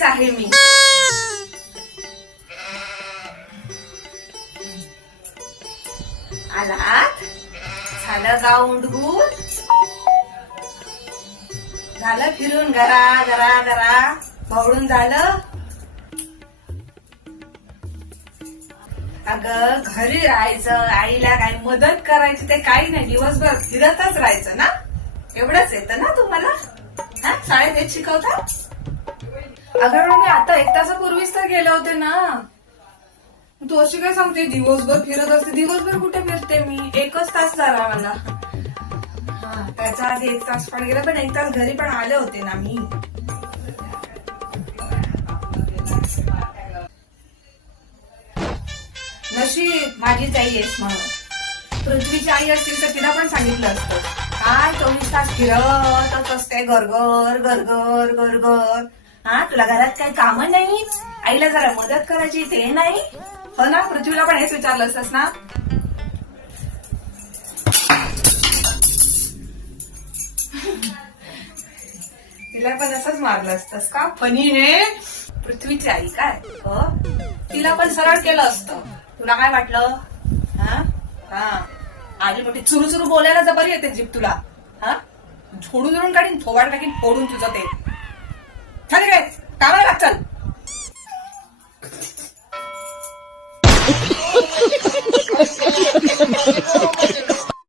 इकडेच आहे मी. आलात? झालं गाव उंडगून? झालं फिरून घरा घरा घरा भवळून झालं? अगं घरी राहायचं, आईला काही मदत करायची ते काही नाही, दिवसभर फिरतच राहायचं ना. एवढंच येतं ना तुम्हाला? हा, शाळेत हेच शिकवतात? अगं मी आता 1 तासापूर्वीच तर गेले होते ना. तू अशी काय सांगते दिवसभर फिरत असते? दिवसभर कुठे फिरते मी? 1च तास झाला मला. हा, त्याच्या आधी 1 तास पण गेला, पण 1 तास घरी पण आले होते ना मी. नशीब माझीच आई आहेस म्हणून. पृथ्वीची आई असतील तर तिला पण सांगितलं असतं, काय 24 तास फिरतच असते घरघर घरघर घरघर. हा, तुला घरात काही कामं नाही, आईला जरा मदत करायची ते नाही. हो ना, पृथ्वीला पण हेच विचारलं असतंस ना. तिला पण असंच मारलं असतंस का फनीने? पृथ्वीची आई काय हो, तिला पण सरळ केलं असतं. तुला काय वाटलं? हा हा, आली मोठी चुरू चुरू बोलायला जबरी येते जीप तुला. हा, झोडून धरून काढीन, थोबाड टाकीन फोडून तुझं ते. चल काय कामाला लाग, चल.